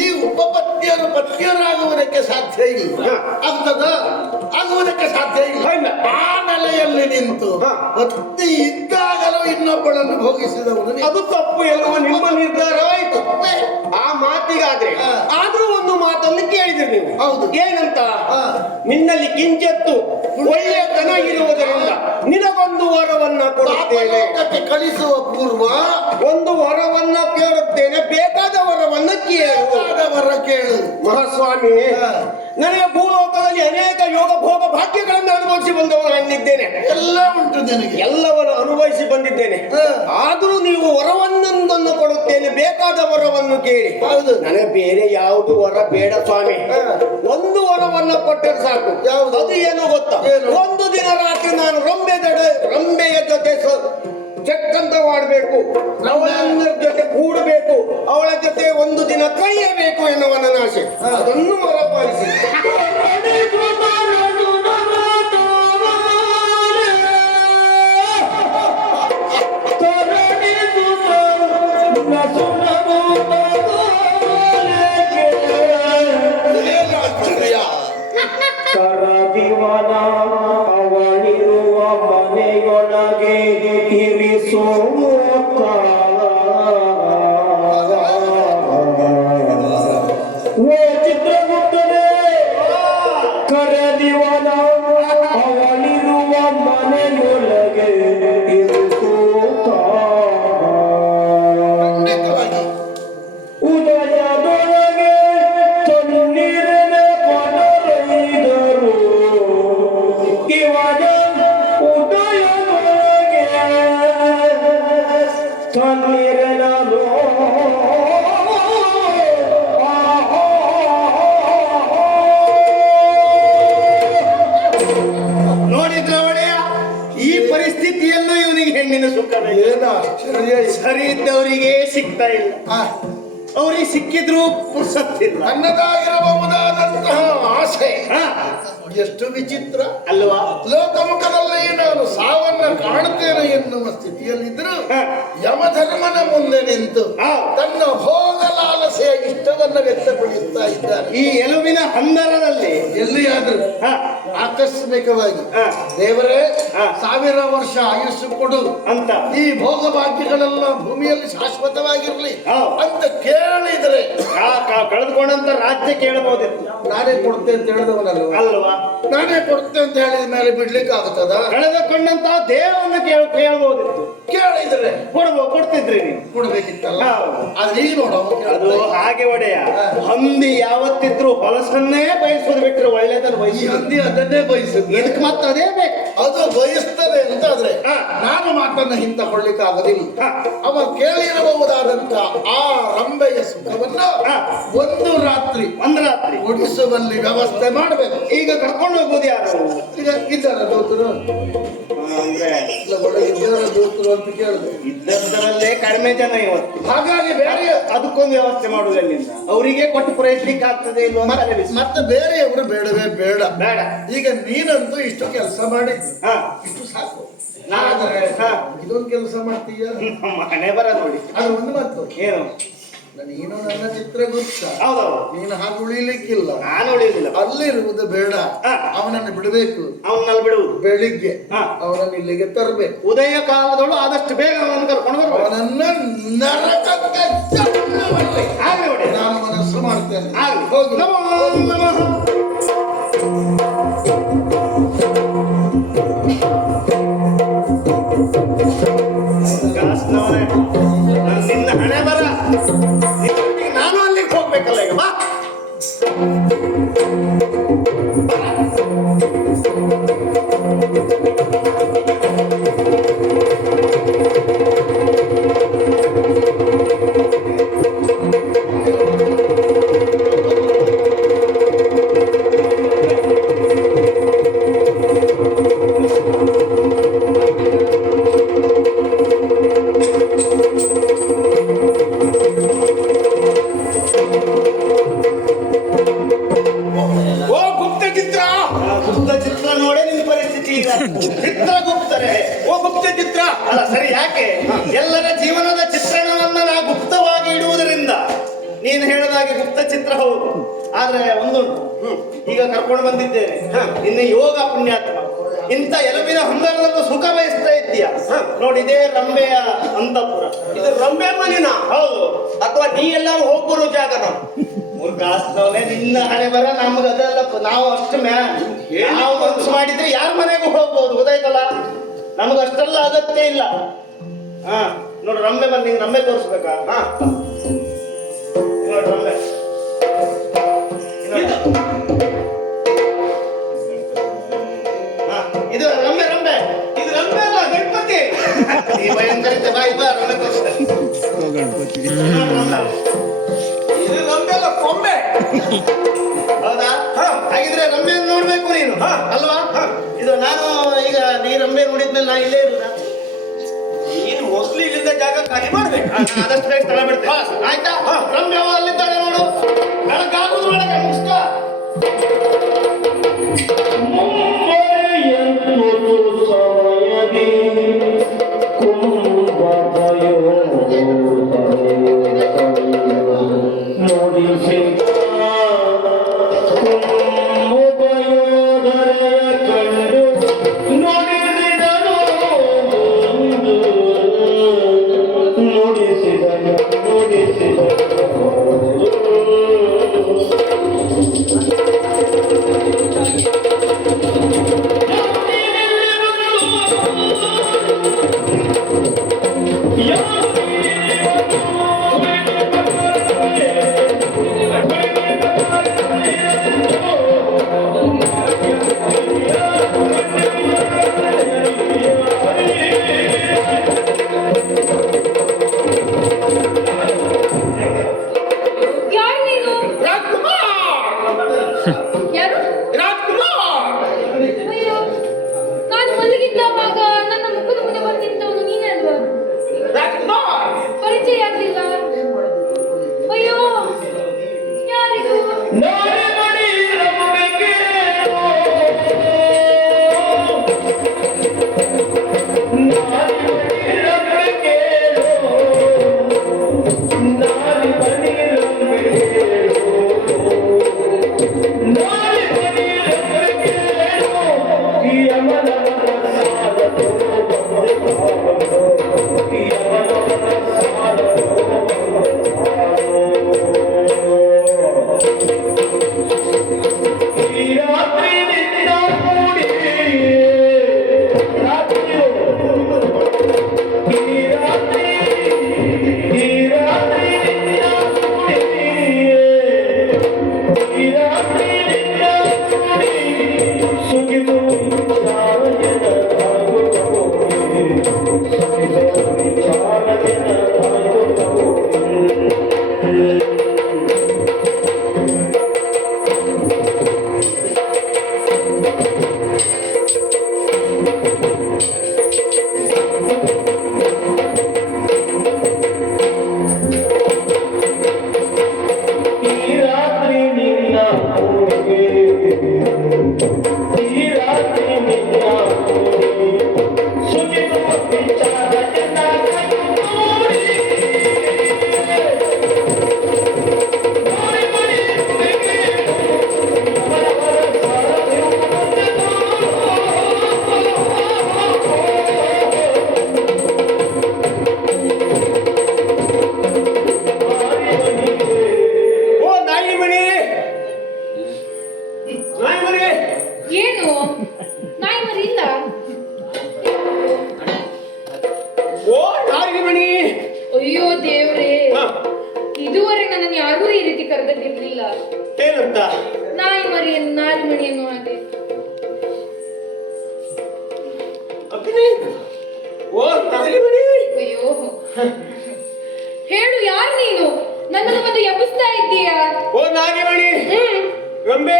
ಈ ಉಪಪತ್ನಿಯರು ಪತ್ನಿಯರಾಗುವುದಕ್ಕೆ ಸಾಧ್ಯ ಇಲ್ಲ. ಆಗ್ತದ? ಆಗುವುದಕ್ಕೆ ಸಾಧ್ಯ ಇಲ್ಲ. ಆ ನೆಲೆಯಲ್ಲಿ ನಿಂತು ಪತ್ನಿ ಇದ್ದಾಗಲೂ ಇನ್ನೊಬ್ಬಳನ್ನು ಭೋಗಿಸಿದವನು ಅದು ತಪ್ಪು ಎನ್ನುವ ನಿಮ್ಮ ನಿರ್ಧಾರ ಆಯ್ತು. ಆ ಮಾತಿಗಾದ್ರೆ ಆದ್ರೂ ಒಂದು ಮಾತನ್ನು ಕೇಳಿದ್ರೆ ನೀವು. ಹೌದು. ಏನಂತ? ನಿನ್ನಲ್ಲಿ ಕಿಂಚತ್ತು ಒಳ್ಳೆಯತನ ಇರುವುದರಿಂದ ನಿನಗೊಂದು ವರವನ್ನ ಕೊಡುತ್ತೇನೆ. ಕಳಿಸುವ ಪೂರ್ವ ಒಂದು ವರವನ್ನ ಕೇಳುತ್ತೇನೆ, ಬೇಕಾದ ವರವನ್ನ ಕೇಳು. ಮಹಾಸ್ವಾಮಿ, ನನಗೆ ಭೂಲೋಕದಲ್ಲಿ ಅನೇಕ ಯೋಗ ಭೋಗ ಭಾಗ್ಯಗಳನ್ನು ಅನುಭವಿಸಿ ಬಂದವನಾಗಿದ್ದೇನೆ. ಎಲ್ಲ ಉಂಟು ನಿನಗೆ, ಎಲ್ಲವನ್ನು ಅನುಭವಿಸಿ ಬಂದಿದ್ದೇನೆ. ಆದ್ರೂ ನೀವು ವರವನ್ನೊಂದನ್ನು ಕೊಡುತ್ತೇನೆ, ಬೇಕಾದ ವರವನ್ನು ಕೇಳಿ. ಹೌದು. ನನಗೆ ಬೇರೆ ಯಾವುದು ವರ ಬೇಡ ಸ್ವಾಮಿ. ಒಂದು ವರವನ್ನ ಕೊಟ್ಟರೆ ಸಾಕು. ಯಾವುದು? ಅದು ಏನು ಗೊತ್ತಾ? ಒಂದು ದಿನ ರಾತ್ರಿ ನಾನು ರಂಬೆಯ ಜೊತೆ ಚಕ್ಕಂತ ಮಾಡಬೇಕು, ಅವಳ ಜೊತೆ ಕೂಡಬೇಕು, ಅವಳ ಜೊತೆ ಒಂದು ದಿನ ಕೈಯಬೇಕು ಎನ್ನುವ ನನ್ನ ಆಸೆ. ಅದನ್ನು ಮರಪಾಲಿಸಿ ಕರದಿವನ ಅವಳಿರುವ ಮನೆಯೊಳಗೆ ಇರಿಸೋತ ಓ ಚಿತ್ರಗುಪ್ತನೇ, ಕರದಿವನ ಅವಳಿರುವ ಮನೆಯೊಳಗೆ ಇರಿಸೋತ ಉದಯದೊಳಗೆ ತಣ್ಣೀರಿನ ಪಡರೈದರು. ಇವಾಗ ಉದಯದೊಳಗೆ ತಣ್ಣೀರಿನ ನೋಡಿದ್ರ ಒಡೆಯ, ಈ ಪರಿಸ್ಥಿತಿಯಲ್ಲೂ ಇವನಿಗೆ ಹೆಣ್ಣಿನ ಸುಖ ಸರಿ ಇದ್ದವರಿಗೆ ಸಿಗ್ತಾ ಇಲ್ಲ. ಅವರಿಗೆ ಸಿಕ್ಕಿದ್ರು ಪುರ್ಸತ್ತಿಲ್ಲ. ನನ್ನದಾಗಿರಬಹುದಾದಂತಹ ಆಸೆ ಎಷ್ಟು ವಿಚಿತ್ರ ಅಲ್ವಾ? ಲೋಕಮುಖದಲ್ಲಿ ನಾನು ಸಾವನ್ನ ಕಾಣುತ್ತೇನೆ ಎನ್ನುವ ಸ್ಥಿತಿಯಲ್ಲಿದ್ದರೂ ಯಮಧರ್ಮನ ಮುಂದೆ ನಿಂತು ತನ್ನ ಭೋಗ ಲಾಲಸೆಯ ಇಷ್ಟವನ್ನ ವ್ಯಕ್ತಪಡಿಸ್ತಾ ಇದ್ದಾನೆ. ಈ ಎಲುಬಿನ ಹಂದರದಲ್ಲಿ ಎಲ್ಲಿಯಾದರೂ ಆಕಸ್ಮಿಕವಾಗಿ ದೇವರೇ 1000 ವರ್ಷ ಆಯುಸ್ಸು ಕೊಡು ಅಂತ, ಈ ಭೋಗ ಭಾಗ್ಯಗಳೆಲ್ಲ ಭೂಮಿಯಲ್ಲಿ ಶಾಶ್ವತವಾಗಿರ್ಲಿ ಅಂತ ಕೇಳಿದರೆ ಕಳೆದುಕೊಂಡಂತ ರಾಜ್ಯ ಕೇಳಬಹುದಿತ್ತು. ನಾನೇ ಕೊಡ್ತೇನೆ ಅಂತ ಹೇಳಿದವನಲ್ವ ಅಲ್ವಾ? ನಾನೇ ಕೊಡ್ತೇನೆ ಅಂತ ಹೇಳಿದ ಮೇಲೆ ಬಿಡ್ಲಿಕ್ಕೆ ಆಗ್ತದ? ಕಳೆದುಕೊಂಡಂತ ದೇವರನ್ನು ಕೇಳಬಹುದಿತ್ತು. ಕೇಳಿದ್ರೆ ಕೊಡ್ತಿದ್ರಿ ನೀವು, ಕೊಡ್ಬೇಕಿತ್ತಲ್ಲ. ಆದ್ರೆ ಈಗ ನೋಡ, ಅದು ಹಾಗೆ ಒಡೆಯ. ಹಂದಿ ಯಾವತ್ತಿದ್ರು ಹೊಲಸನ್ನೇ ಬಯಸೋದು ಬಿಟ್ರೆ ಒಳ್ಳೆದನ್ನು ಈ ಹಂದಿ ಅದನ್ನೇ ಬಯಸುದು. ಇದಕ್ಕೆ ಮತ್ತೆ ಅದೇ ಬೇಕು. ಅದು ಬಯಸ್ತದೆ ಅಂತ ಆದ್ರೆ ನಾನು ಮಾತನ್ನ ಹಿಂತಕೊಳ್ಳಿಕ್ಕೆ ಆಗೋದಿಲ್ಲ. ಅವ ಕೇಳಿರಬಹುದಾದಂತ ಆ ರಂಬೆಯ ಸುಖವನ್ನ ಒಂದು ರಾತ್ರಿ ಒಡಿಸುವಲ್ಲಿ ವ್ಯವಸ್ಥೆ ಮಾಡಬೇಕು. ಈಗ ಕರ್ಕೊಂಡು ಹೋಗೋದು ಯಾರು? ಈಗ ಇದ್ದಾರ ದೂತರು, ಒಳಗಿದ್ದಾರ ದೂತರು ಅಂತ ಕೇಳಿದೆ. ಇದ್ದರಲ್ಲೇ ಕಡಿಮೆ ಜನ ಇವತ್ತು, ಹಾಗಾಗಿ ಬೇರೆ ಅದಕ್ಕೊಂದು ವ್ಯವಸ್ಥೆ ಮಾಡುವುದರಿಂದ ಅವರಿಗೆ ಕೊಟ್ಟು ಪೂರೈಸಲಿಕ್ಕೆ ಆಗ್ತದೆ ಇಲ್ವಾ? ಮತ್ತೆ ಬೇರೆಯವರು ಬೇಡವೇ ಬೇಡ. ಬೇಡ. ಈಗ ನೀನಂತೂ ಇಷ್ಟು ಕೆಲಸ ಮಾಡಿದ್ದು, ಇಷ್ಟು ಸಾಕು. ಇದೊಂದು ಕೆಲಸ ಮಾಡ್ತೀಯ, ಮನೆ ಬರ ನೋಡಿ. ಅದು ಒಂದು ಮಾತು ಏನು, ನೀನು ನನ್ನ ಚಿತ್ರಗುಪ್ತ, ನೀನು ಹಾಗೆ ಉಳಿಲಿಕ್ಕಿಲ್ಲ, ನಾನು ಉಳಿಲಿಲ್ಲ. ಅಲ್ಲಿರುವುದು ಬೇಡ, ಅವನನ್ನು ಬಿಡಬೇಕು. ಅವನನ್ನು ಬಿಡುವುದು ಬೆಳಿಗ್ಗೆ ಅವನನ್ನು ಇಲ್ಲಿಗೆ ತರಬೇಕು. ಉದಯ ಕಾಲದೊಳು ಆದಷ್ಟು ಬೇಗ ಅವನನ್ನು ಕರ್ಕೊಂಡು ಬರ್ಬೇಕು. ಅವನನ್ನ ನರಕಕ್ಕೆ ನಾನು ಮನಸ್ಸು ಮಾಡ್ತೇನೆ. ಹೋಗಿ ನಿನ್ನ ಹಣೆ ಬರ, ನಾನು ಅಲ್ಲಿಗೆ ಹೋಗ್ಬೇಕಲ್ಲ ಈಗ. ಬಾ. ಚಿತ್ರಗುಪ್ತರೇ, ಓ ಗುಪ್ತ ಚಿತ್ರ ಅಲ್ಲ ಸರಿ. ಯಾಕೆ ಎಲ್ಲರ ಜೀವನದ ಚಿತ್ರಣವನ್ನ ನಾ ಗುಪ್ತವಾಗಿ ಇಡುವುದರಿಂದ ನೀನು ಹೇಳಿದ ದೇವನಾಗಿ ಗುಪ್ತ ಚಿತ್ರ ಹೌದು. ಆದ್ರೆ ಒಂದುಂಟು, ಈಗ ಕರ್ಕೊಂಡು ಬಂದಿದ್ದೇನೆ. ಇನ್ನು ಯೋಗ ಪುಣ್ಯಾತ್ಮ ಇಂಥ ಎಲುಬಿನ ಹಂದರದಲ್ಲೂ ಸುಖ ಬಯಸ್ತಾ ಇದ್ದೀಯ. ನೋಡಿ, ಇದೇ ರಂಬೆಯ ಅಂತಃಪುರ. ಇದು ರಂಬೆ ಮನೆನಾ? ಹೌದು. ಅಥವಾ ನೀ ಎಲ್ಲಾರು ಹೋಗ್ಬರೋ ಜಾಗನ? ಮೂರ್ಖಾಸ್ತವನೇ ನಿನ್ನ ಹಣೆ ಬರ. ನಮ್ಗೆ ಅದೆಲ್ಲ ನಾವು ಅಷ್ಟು ನಾವು ಮನ್ಸು ಮಾಡಿದ್ರೆ ಯಾರ ಮನೆಗೂ ಹೋಗ್ಬೋದು, ಗೊತ್ತಾಯ್ತಲ್ಲ. ನಮ್ಗೆ ಅಷ್ಟೆಲ್ಲ ಅಗತ್ಯ ಇಲ್ಲ. ಹಾ ನೋಡಿ, ರಂಬೆ ಬಂದು ನಿಂಗೆ ರಂಬೆ ತೋರಿಸ್ಬೇಕಾ? ಹಾ ನೋಡಿ ರಂಬೆ. ಇದು ರಂಬೆ. ರಂಬೆ ಇದು ರಂಬೆ ಅಲ್ಲ, ಗಣಪತಿ. ಈ ಭಯಂಕರಿತ ಬಾಯಿ ಬಾ, ರಂಬೆ ತೋರಿಸ್ತೆ. ಇದು ರಂಬೆ ಅಲ್ಲ, ಕೊಂಬೆ. ಹೌದಾ? ಹಾಗಿದ್ರೆ ರಂಬೆಯನ್ನು ನೋಡ್ಬೇಕು ನೀನು, ಅಲ್ವಾ? ಇದು ನಾನು ಈಗ ನೀ ರಂಬೆ ನೋಡಿದ್ಮೇಲೆ ನಾ ಇಲ್ಲೇ ಇರುದಾ? ನೀನು ಮೋಸ್ಟ್ಲಿ ಇಲ್ಲಿಂದ ಜಾಗ ಖಾಲಿ ಮಾಡ್ಬೇಕು. ಆದಷ್ಟು ಬೇಗ ಸ್ಥಳ ಬಿಡ್ತೇನೆ, ಆಯ್ತಾ? ರಂಬೆ ಅಲ್ಲಿದ್ದಾಳೆ ನೋಡು. ಬೆಳಕಾಗುದ್ರೊಳಗೆ ಮುಗಿಸ್ಕೋ. ಏನಂತ? ನಾಯಿ ಮರಿಯನ್ನು ನಾರಿ ಮಣಿಯನ್ನು ಹಾಗೆ. ಓ ನಾಯಿ ಮಣಿ. ಅಯ್ಯೋ, ಹೇಳು, ಯಾರು ನೀನು? ನನ್ನನ್ನು ಬಂದು ಎಬ್ಬಿಸ್ತಾ ಇದ್ದೀಯಾ? ಓ ನಾಗಿಮಣಿ, ರಂಬೆ,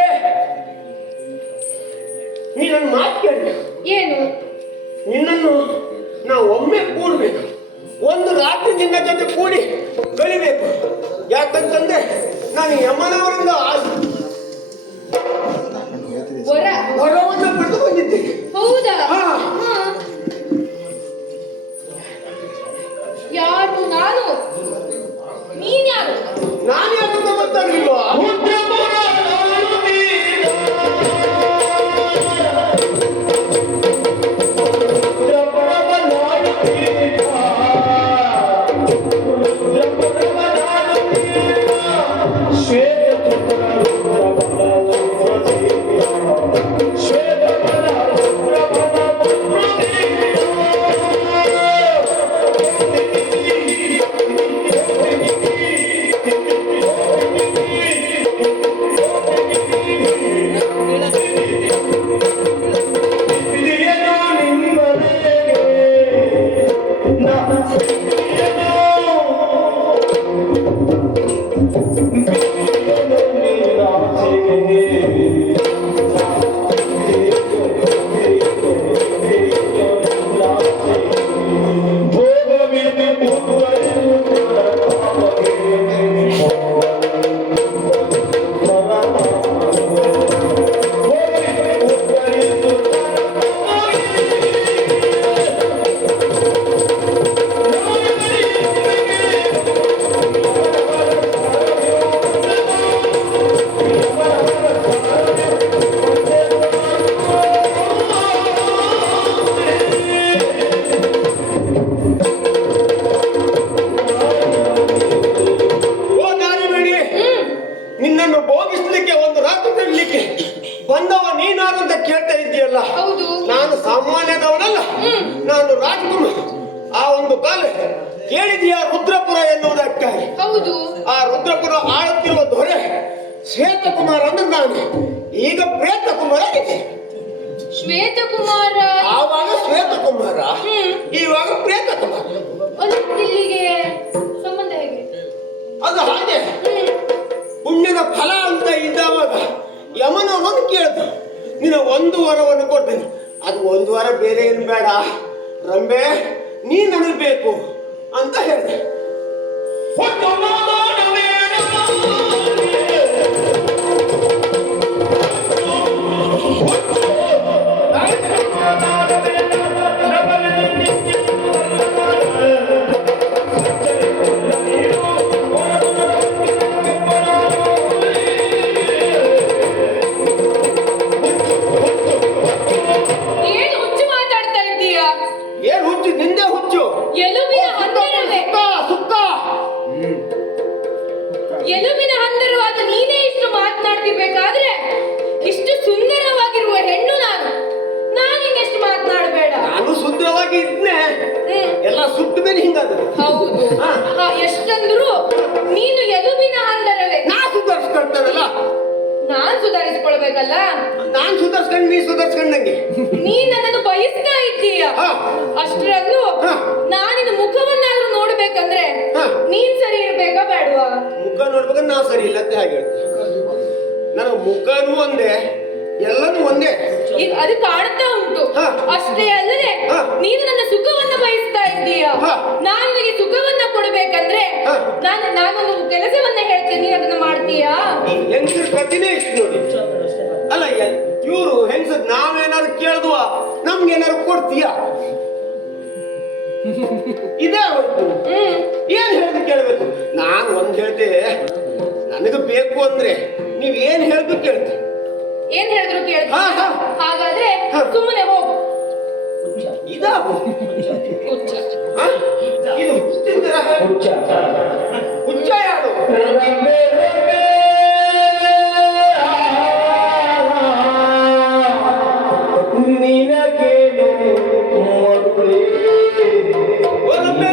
ನೀ ನನ್ನ ಮಾತು ಕೇಳಿ. ಏನು? ನಿನ್ನನ್ನು ನಾವು ಒಮ್ಮೆ ಕೂಡ್ಬೇಕು, ಒಂದು ರಾತ್ರಿ ನಿನ್ನ ಜೊತೆ ಕೂಡಿ ಕಳಿಬೇಕು. ಯಾಕಂತಂದ್ರೆ ನಾನು ಯಮನವರಿಂದ ವರವನ್ನು ಪಡೆದು ಬಂದಿದ್ದೇನೆ. ಹೌದಾ? ಹಾ. ಯಾರು ನಾನು? ನೀನ್ಯಾರು? ನಾನು ಯಾಕಂತ ಓ ನಾರಿಮಣಿ, ನಿನ್ನನ್ನು ಭೋಗಿಸ್ಲಿಕ್ಕೆ ಒಂದು ರಾತ್ರಿ ಬಿಡ್ಲಿಕ್ಕೆ ಬಂದವ ನೀನಾರು ಅಂತ ಕೇಳ್ತಾ ಇದ್ದೀಯಲ್ಲ. ಹೌದು. ನಾನು ಸಾಮಾನ್ಯದವನಲ್ಲ, ನಾನು ರಾಜಕುಮಾರ್. ಆ ಒಂದು ಕಾಲ ಕೇಳಿದೀಯ ರುದ್ರಪುರ ಎನ್ನುವುದಕ್ಕಾಗಿ. ಹೌದು. ಆ ರುದ್ರಪುರ ಆಳುತ್ತಿರುವ ದೊರೆ ಶ್ವೇತಕುಮಾರ್ ಅಂದ್ರೆ ನಾನು. ಈಗ ಪ್ರೇತಕುಮಾರ ಆಗಿದೆ. ಶ್ವೇತಕುಮಾರ. ಆವಾಗ ಶ್ವೇತಕುಮಾರ, ಇವಾಗ ಪ್ರೇತಕುಮಾರ. ಅದು ಇಲ್ಲಿಗೆ ಸಂಬಂಧ ಹೇಗೆ? ಅದು ಹಾಗೆ ಪುಣ್ಯದ ಫಲ ಅಂತ ಇದ್ದವಾಗ ಯಮನವನು ಕೇಳ್ದ, ನಿನ್ನ ಒಂದು ವರವನ್ನು ಕೊಡ್ತೇನೆ. ಅದು ಒಂದು ವಾರ ಬೇರೆ ಏನು ಬೇಡ ರಂಬೆ, ನೀ ನನಗೆ ಬೇಕು ಅಂತ ಹೇಳಿದೆ. ಏನು ಹುಚ್ಚು ಮಾತಾಡ್ತಾ ಇದ್ದೀಯಾ? ಏನ್ ಹುಚ್ಚು? ನಿಂದೆ ಹುಚ್ಚು. ಎಲುಬಿನ ಹಂದರವೇ. ಸುತ್ತ ಎಲುಬಿನ ಹಂದರವಾದ ನೀನೇ ಇಷ್ಟು ಮಾತನಾಡ್ತಿರ್ಬೇಕಾದ್ರೆ ಇಷ್ಟು ಸುಂದರವಾಗಿರುವ ಹೆಣ್ಣು ನಾನು ಇನ್ನೆಷ್ಟು ಮಾತನಾಡಬೇಡ. ನಾನು ಸುಂದರವಾಗಿ ಇದ್ನೆ, ಎಲ್ಲ ಸುಟ್ಟ ಮೇಲೆ ಹಿಂಗಾದ. ಹೌದು. ಎಷ್ಟಂದ್ರು ನೀನು ಎಲುಬಿನ ಹಂದರವೇ. ನಾ ಸುಧಾರಿಸ್ಕೊಳ್ತಾನಲ್ಲ, ನಾನ್ ಸುಧಾರಿಸ್ಕೊಳ್ಬೇಕಲ್ಲ. ನಾನ್ ಸುಧಾರಿಸ್ಕೊಂಡು ನೀ ಸುಧಾರಿಸ್ಕೊಂಡಂಗೆ. ನೀನ್ ನನ್ನನ್ನು ಬಯಸ್ತಾ ಇದ್ದೀಯ. ಹಾ. ಅಷ್ಟರಲ್ಲೂ ಹಾ. ನಾನಿನ ಮುಖವನ್ನಾದ್ರೂ ನೋಡ್ಬೇಕಂದ್ರೆ ಹಾ. ನೀನ್ ಸರಿ ಇರ್ಬೇಕಾ ಬೇಡವಾ? ಮುಖ ನೋಡ್ಬೇಕಂದ್ರೆ ನಾ ಸರಿ ಇಲ್ಲ ಅಂತ ಹಾಗೆ ಹೇಳ್ತೀನಿ. ನನ್ನ ಮುಖನೂ ಒಂದೇ, ಎಲ್ಲನೂ ಒಂದೇ. ಈಗ ಅದು ಕಾಣ್ತಾ ಉಂಟು. ಹಾ. ಅಷ್ಟೇ ಅಲ್ಲದೆ ಹಾ. ನೀನು ನನ್ನ ಸುಖವನ್ನ ಬಯಸ್ತಾ ಇದ್ದೀಯ. ಹಾ. ನಾನು ನಿನಗೆ ಸುಖವನ್ನ ಕೊಡ್ಬೇಕಂದ್ರೆ ಹಾ. ನಾನೊಂದು ಕೆಲಸವನ್ನ ಹೇಳ್ತೇನೆ, ನೀನು ಅದನ್ನ ಮಾಡ್ತೀಯಾ? ಹೆಂಗಸರ ಕಥೆನೇ ಇಷ್ಟು ನೋಡಿ. ಅಲ್ಲ ಇವರು ಹೆಂಗಸರ್ ನಾವೇನಾದ್ರು ಕೇಳಿದ್ವಾ, ನಮ್ಗೇನಾದ್ರು ಕೊಡ್ತೀಯಾ? ಇದೇ ಹೊತ್ತು ಏನ್ ಹೇಳಿದ್ರು ಕೇಳ್ಬೇಕು. ನಾನು ಒಂದ್ ಹೇಳ್ತೆ, ನನಗೆ ಬೇಕು ಅಂದ್ರೆ ನೀವ್ ಏನ್ ಹೇಳ್ಬೇಕು ಕೇಳ್ತೆ. ಏನ್ ಹೇಳಿದ್ರು ಕೇಳ್ತೀನಿ. ಹಾ, ಹಾ. ಹಾಗಾದ್ರೆ ಹಾ. ಸುಮ್ಮನೆ ಹೋಗು. ಇದಾಗು ಹುಚ್ಚ. ಹಾ? ಇದು ಹುಚ್ಚಿಂದರ ಹುಚ್ಚ ಯಾರು? ಒಲಂಬೆ.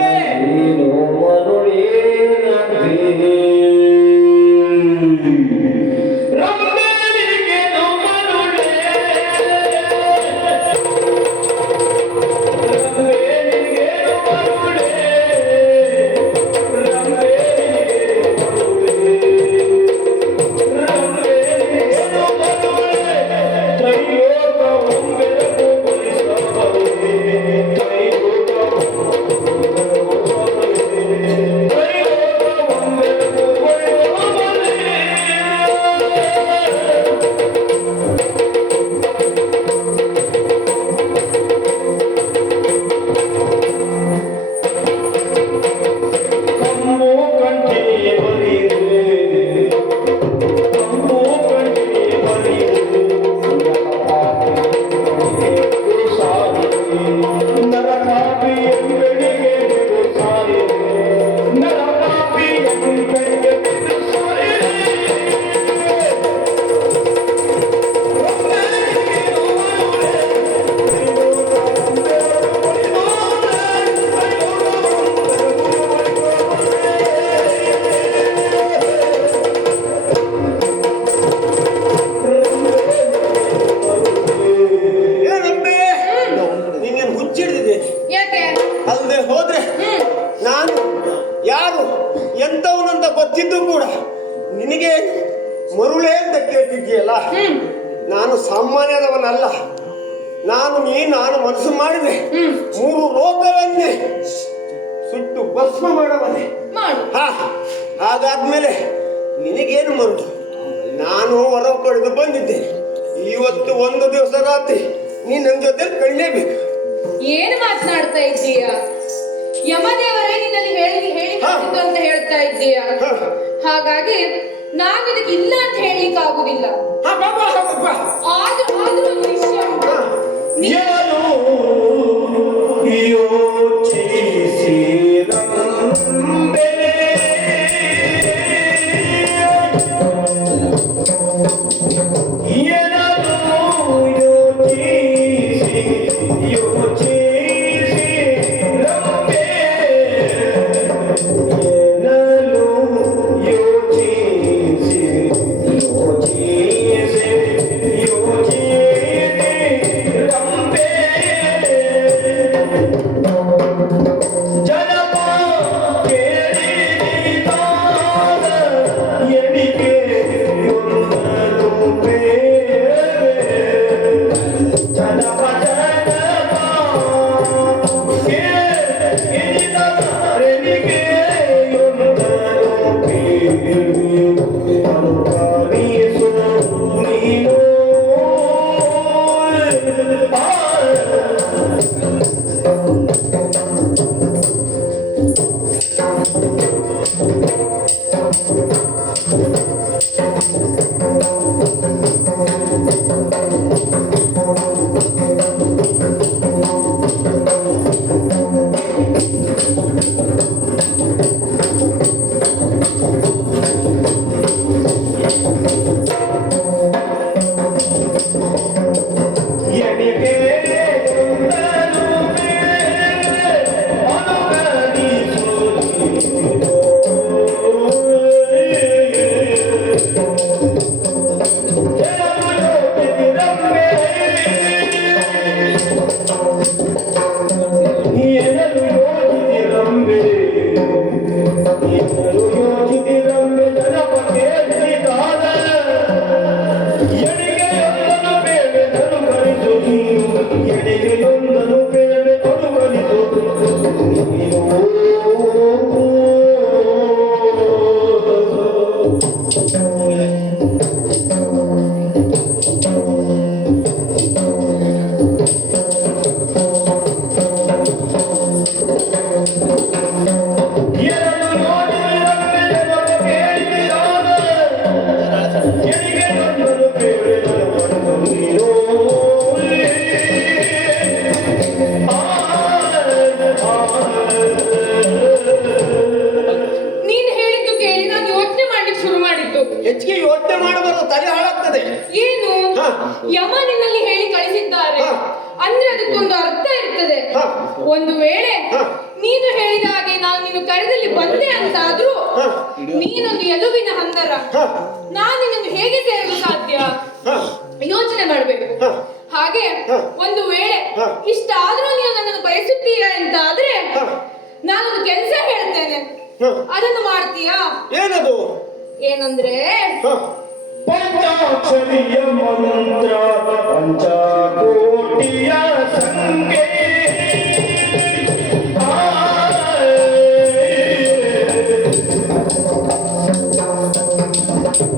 ಮರುಳೇ ಅಂತ ಕೇಳ್ತಿದ್ದೀಯಲ್ಲ, ನಾನು ಸಾಮಾನ್ಯದವನಲ್ಲ. ನಾನು ಮನಸ್ಸು ಮಾಡಿದೆ 3 ಲೋಕವನ್ನೇ ಸುಟ್ಟು ಭಸ್ಮ ಮಾಡಬಲ್ಲೆ. ಹಾಗಾದ್ಮೇಲೆ ನಿನಗೇನು ಮರುಳು? ನಾನು ಹೊರ ಪಡೆದು ಬಂದಿದ್ದೇನೆ. ಇವತ್ತು ಒಂದು ದಿವಸ ರಾತ್ರಿ ನೀನ್ ನನ್ನ ಜೊತೆ ಕಳ್ಳೇಬೇಕು. ಏನು ಮಾತನಾಡ್ತಾ ಇದ್ದೀಯ? ಯಮದೇವರೇ ನಿನ್ನಲ್ಲಿ ಹೇಳಿ ಅಂತ ಹೇಳ್ತಾ ಇದ್ದೀಯ. ಹಾಗಾಗಿ ನಾನು ಇದಕ್ಕೆ ಇಲ್ಲ ಅಂತ ಹೇಳಲಿಕ್ಕೆ ಆಗುದಿಲ್ಲ. ಆದ್ರೂ ಒಂದು ವಿಷಯ ಉಂಟು. ಹೆಚ್ಚಿಗೆ ಯೋಚನೆ ಮಾಡಬಾರದು, ತಲೆ ಹಾಳಾಗ್ತದೆ. ಏನು ಯಮ ನಿನ್ನಲ್ಲಿ ಹೇಳಿ ಕಳಿಸಿದ್ದಾರೆ ಅಂದ್ರೆ ಅದಕ್ಕೊಂದು ಅರ್ಥ ಇರ್ತದೆ. ಒಂದು ವೇಳೆ ನೀನು ಹೇಳಿದ ಹಾಗೆ ನಾನು ನೀನು ಕರೆದಲ್ಲಿ ಬಂದೆ ಅಂತ ಆದ್ರೂ ನೀನೊಂದು ಎಲುಬಿನ ಹಂದರ, ನಾನು ನಿನ್ನನ್ನು ಹೇಗೆ ಸೇರಲು ಸಾಧ್ಯ? ಯೋಚನೆ ಮಾಡ್ಬೇಕು. ಹಾಗೆ ಒಂದು ವೇಳೆ ಇಷ್ಟ ಆದ್ರೂ ನೀವು ನನ್ನನ್ನು ಬಯಸುತ್ತೀರಾ ಅಂತ ಆದ್ರೆ ನಾನೊಂದು ಕೆಲಸ ಹೇಳ್ತೇನೆ, ಅದನ್ನು ಮಾಡ್ತೀಯಾ? ಏನದು? ಏನಂದ್ರೆ ಪಂಚಾಕ್ಷರಿಯ ಮಂತ್ರ ಪಂಚಕೋಟಿಯ ಸಂಖ್ಯೆ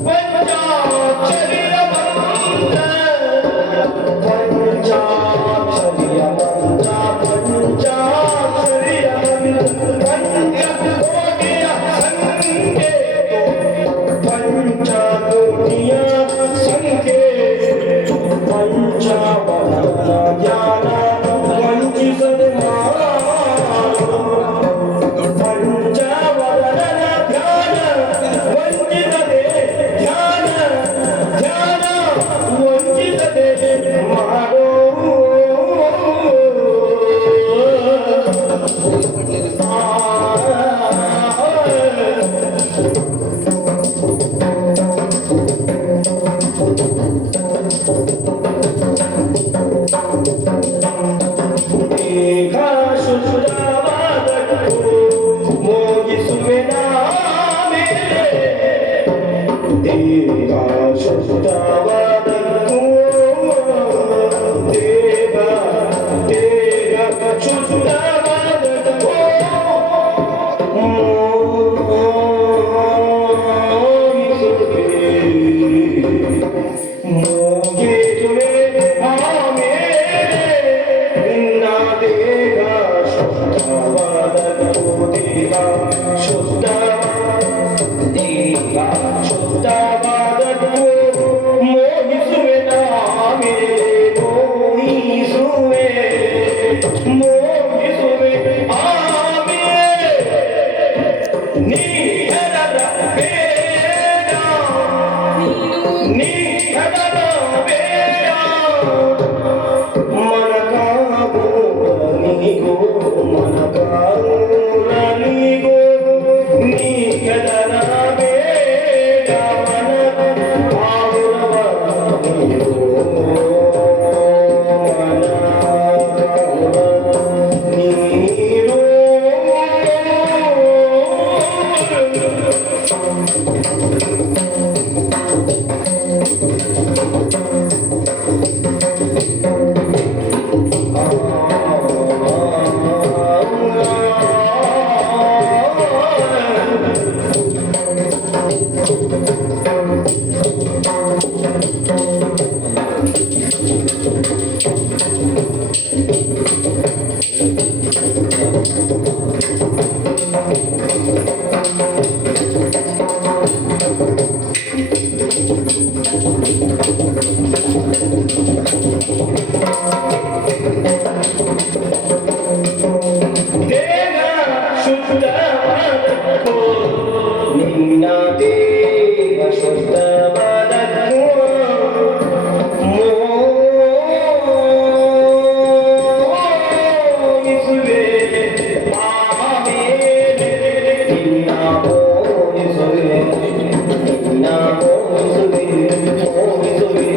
ಪಂಚಾಕ್ಷರಿಯ ಮಂತ್ರ ಪಂಚಾಕ್ಷರಿಯ ಮಂತ್ರ ಪಂಚಾಕ್ಷರಿಯ ಮಂತ್ರ ಪಂಚಕೋಟಿಯ ಸಂಖ್ಯೆ ಪಂಚಕೋಟಿಯ ಸಂಖ್ಯೆ ಪಂಚವನ ಜ್ಞಾನ ಪಂಚ ದೇಹ ಶುದ್ಧವಾದದ್ದು ದೇಹ ಶುದ್ಧವಾದದ್ದು ಮುಗಿಸುವೆ ಆಮೇಲೆ ನಿನ್ನ ದೇಹ ಶುದ್ಧವಾದದ್ದು ದೇಹ ಶುದ್ಧ ದೇಹ ಶುದ್ಧವಾದದ್ದು ಮೋಹಿಸುವೆ ಆಮೇಲೆ ಮೋಹಿಸುವೆ ಆಮೇಲೆ ನೀ ಹೆದರ ಬೇಡ ನೀ ಹೆದರ ಬೇಡ ಮನಕಾಬೂರನಿಗೋ ಮನಕಾಬೂರನಿಗೋ ನೀ ಹೆದರ ಬೇಡ ಮನಕಾಬೂರನಿಗೋ ನೀರು ದೇಹ ಶುದ್ಧವಾದದ್ದು ನಿನ್ನ ದೇಹ ಶುದ್ಧವಾದದ್ದು ಮೋಹಿಸುವೆ ಆಮೇಲೆ ನಿನ್ನ ಮೋಹಿಸುವೆ ನಿನ್ನ ಮೋಹಿಸುವೆ ಮೋಹಿಸುವೆ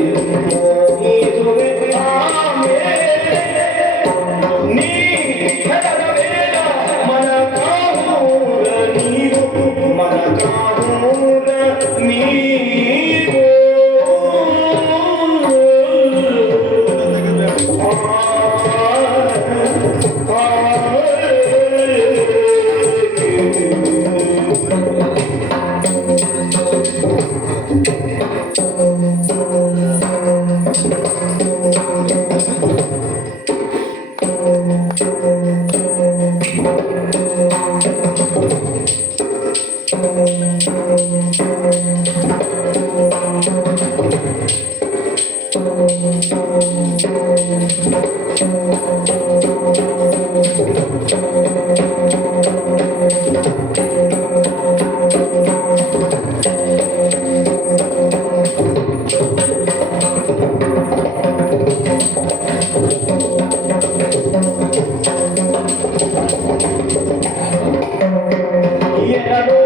ಮೋಹಿಸುವೆ ಆಮೇಲೆ ನೀ ಹೆದರಬೇಡ ಮನಕಾಬೂರ ನೀರು ಮನಕಾಬೂರ ನೀರು ಏನೋ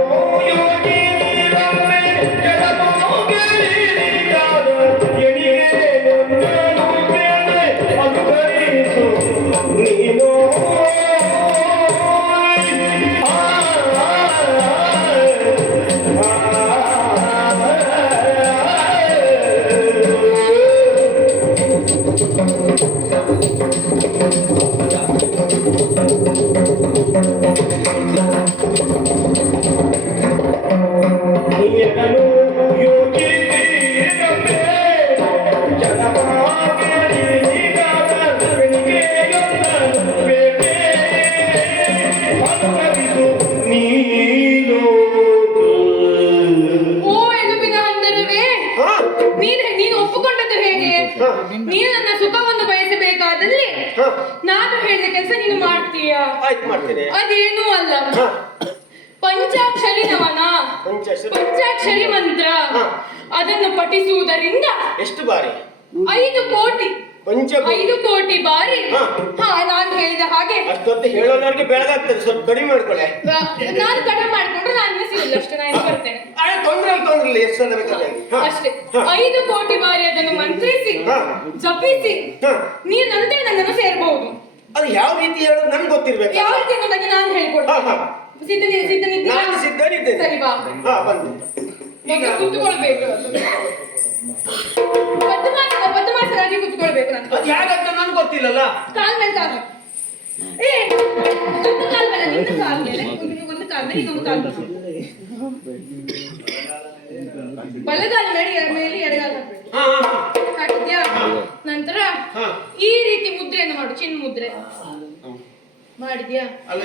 ಯೋಗಿ ನೀರಮ್ಮೆ ಜಗಮೋ ಗೆಲಿರಿಯಾದ ಎಣಿಗೆಯೊಂದನು ಬೇಳೆ ಅನುಕರಿಸು ನೀನು ಏನೋ ಯೋಗಿ ನೀರಮ್ಮೆ ಜಗಮೋ ಗೆಲಿರಿಯಾದ ಎಣಿಗೆಯೊಂದನು ಬೇಳೆ ಅನುಕರಿಸು ನೀನು ಓ ಎಲುಬಿನ ಹಂದರವೇ, ನೀನು ಒಪ್ಪಿಕೊಂಡದ್ದು ಹೇಗೆ? ನೀನು ನನ್ನ ಸುಖವನ್ನು ಬಯಸಬೇಕಾದಲ್ಲಿ ನಾನು ಹೇಳಿದ ಕೆಲಸ ನೀನು ಮಾಡ್ತೀಯಾ? ಆಯ್ತು ಮಾಡ್ತೇನೆ. ಅದೇನೂ ಅಲ್ಲ, ಪಂಚಾಕ್ಷರಿ ನಮನ, ಪಂಚಾಕ್ಷರಿ ಮಂತ್ರ ಅದನ್ನು ಪಠಿಸುವುದರಿಂದ ಎಷ್ಟು ಬಾರಿ? 5 ಕೋಟಿ ಪಂಚಕೋಟಿ 5 ಕೋಟಿ ಬಾರಿ ನಾನು ಹೇಳಿದ ಹಾಗೆ. ಅಷ್ಟೊತ್ತು ಹೇಳೋನವ್ರಿಗೆ ಬೆಳಗಾಗ್ತದೆ, ಸ್ವಲ್ಪ ಕಡಿಮೆ ಮಾಡ್ಕೊಳ್ಳೆ. ನಾನು ಕಡಿಮೆ ಮಾಡ್ಕೊಂಡ್ರೆ ನಾನು ಸಿಗಲ್ಲ ಅಷ್ಟೇ, ನಾನು ಬರ್ತೇನೆ. ತೊಂದ್ರೆ ಇಲ್ಲ, ಎಷ್ಟು ಸಲ ಬೇಕಾದ್ರೆ ಅಷ್ಟೇ. 5 ಕೋಟಿ ಬಾರಿ ಅದನ್ನು ಮಂತ್ರಿಸಿ ಜಪಿಸಿ ನೀನು ನಂತರ ನನ್ನನ್ನು ಸೇರಬಹುದು. ಅದು ಯಾವ ರೀತಿ ಹೇಳೋದು ನನ್ಗೆ ಗೊತ್ತಿರ್ಬೇಕು. ಯಾವ ರೀತಿ ಅನ್ನೋದಕ್ಕೆ ನಾನು ಹೇಳ್ಕೊಡ್ತೇನೆ. ಸಿದ್ಧನಿದ್ದೀರಾ? ನಾನು ಸಿದ್ಧನಿದ್ದೇನೆ. ಸರಿ ಬಾ. ಬಂದೆ. ಮೊದಲು ಕುತ್ಕೊಳ್ಬೇಕು. ಪದ್ಮಾಸನಾಗಿ ಕುತ್ಕೊಳ್ಬೇಕು ನಾನು. ಅದು ಹೇಗಂತ ನನ್ಗೆ ಗೊತ್ತಿಲ್ಲಲ್ಲ. ಕಾಲ್ ಮೇಲೆ ಕಾಲ್ ಹಾಕು. ಏ ನನ್ನ ಕಾಲ್ ಮೇಲೆ ನಿನ್ನ ಕಾಲ್ ಮೇಲೆ ಒಂದು ಕಾಲ್ ಮೇಲೆ ಇನ್ನೊಂದು ಕಾಲ್ ಮೇಲೆ. ಬಲಗಾಲ ಮೇಲೆ ಎಡಗಾಲ ಹಾಕ್ಬೇಕು. ಹಾಕಿದ್ಯಾ? ನಂತರ ಈ ರೀತಿ ಮುದ್ರೆಯನ್ನು ಮಾಡು, ಚಿನ್ನ ಮುದ್ರೆ ಮಾಡಿದ್ಯಾ? ಅಲ್ಲ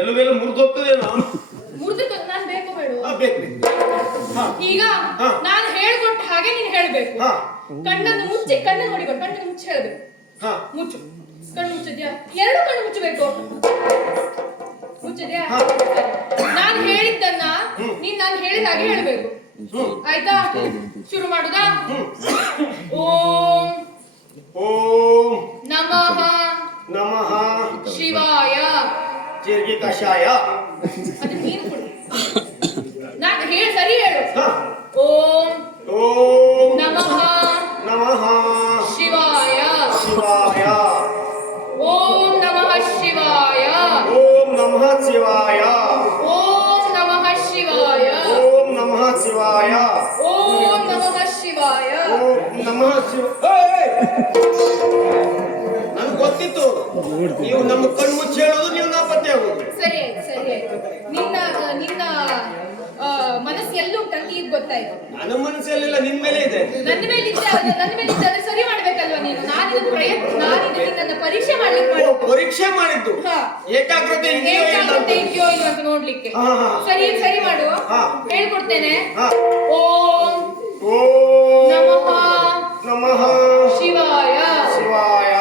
ಎಲ್ಲವೆಲ್ಲ ಮುರಿದೋಗ್ತದೇನೋ. ಮುರಿದು ನಾನು ಬೇಕು ಬೇಡ? ಬೇಕು. ಈಗ ನಾನು ಹೇಳ್ಕೊಟ್ಟ ಹಾಗೆ ನೀನು ಹೇಳ್ಬೇಕು. ಕಣ್ಣನ್ನು ಮುಚ್ಚಿ, ಕಣ್ಣನ್ನು ನೋಡಿಕೊಂಡು ಕಣ್ಣನ್ನು ಮುಚ್ಚಿ ಹೇಳ್ಬೇಕು. ಮುಚ್ಚು. ಕಣ್ಣು ಮುಚ್ಚಿದ್ಯಾ? ಎರಡು ಕಣ್ಣು ಮುಚ್ಚಬೇಕು. ಮುಚ್ಚಿದ್ಯಾ? ನಾನು ಹೇಳಿದ್ದನ್ನ ನೀನ್ ನಾನು ಹೇಳಿದ ಹಾಗೆ ಹೇಳ್ಬೇಕು. ಆಯ್ತಾ? ಶುರು ಮಾಡುದಾ? ಓಂ ಓಂ ನಮಃ ನಮಃ ಶಿವಾಯ. ಜೀರಿಗೆ ಕಷಾಯ. ಅದು ನೀನು ಕೊಡು. ನಾನು ಸರಿ ಹೇಳು. ಓಂ ಓಂ ನಮಃ ನಮಃ ಶಿವಾಯ. ಶಿವಾಯ. ಓಂ ನಮಃ ಶಿವಾಯ. ಓಂ ನಮಃ ಶಿವಾಯ. ಓಂ ನಮಃ ಶಿವಾಯ. ಓಂ ನಮಃ ಶಿವಾಯ. ಓಂ ನಮಃ ಶಿವಾಯ. ಓಂ ನಮಃ ಶಿವ. ನನ್ಗೆ ಗೊತ್ತಿತ್ತು ನೀವು ನಮ್ಮ ಕಣ್ಣು ಮುಚ್ಚಿ ಹೇಳೋದು, ನೀವು ನಾಪತ್ತೆ ಆಗೋದು. ಸರಿ ಆಯ್ತು, ಸರಿ ಆಯ್ತು. ನಿನ್ನ ನಿನ್ನ ಮನಸ್ಸು ಎಲ್ಲೂ ಉಂಟಂತ ಈಗ ಗೊತ್ತಾಯ್ತು. ನನ್ನ ಮನಸ್ಸಲ್ಲೆಲ್ಲ ನಿನ್ ಮೇಲೆ ಇದೆ. ನನ್ನ ಮೇಲೆ ಇದ್ದರೆ ಸರಿ ಮಾಡ್ಬೇಕಲ್ವಾ ನೀನು? ನಾನಿನ ನಿನ್ನನ್ನ ಪರೀಕ್ಷೆ ಮಾಡ್ಲಿಕ್ಕೆ ಪರೀಕ್ಷೆ ಮಾಡಿದ್ದು ಏಕಾಗ್ರತೆ ಇದೆಯೋ ಇದೆಯೋ ಇಲ್ಲ ಅಂತ ನೋಡ್ಲಿಕ್ಕೆ. ಸರಿ ಮಾಡು, ಹೇಳ್ಕೊಡ್ತೇನೆ. ಓಂ ನಮಃ ನಮಃ ಶಿವಾಯ. ಶಿವಾಯ.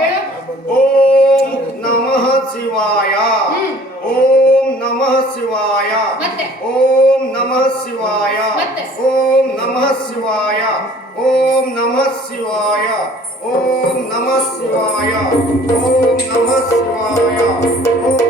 ಹೇಳು. ಓಂ ನಮಃ ಶಿವಾಯ. ಓಂ ನಮಃ ಶಿವಾಯ. ಮತ್ತೆ ಓಂ ನಮಃ ಶಿವಾಯ. ಮತ್ತೆ ಓಂ ನಮಃ ಶಿವಾಯ. ಓಂ ನಮಃ ಶಿವಾಯ. ಓಂ ನಮಃ ಶಿವಾಯ. ಓಂ ನಮಃ ಶಿವಾಯ.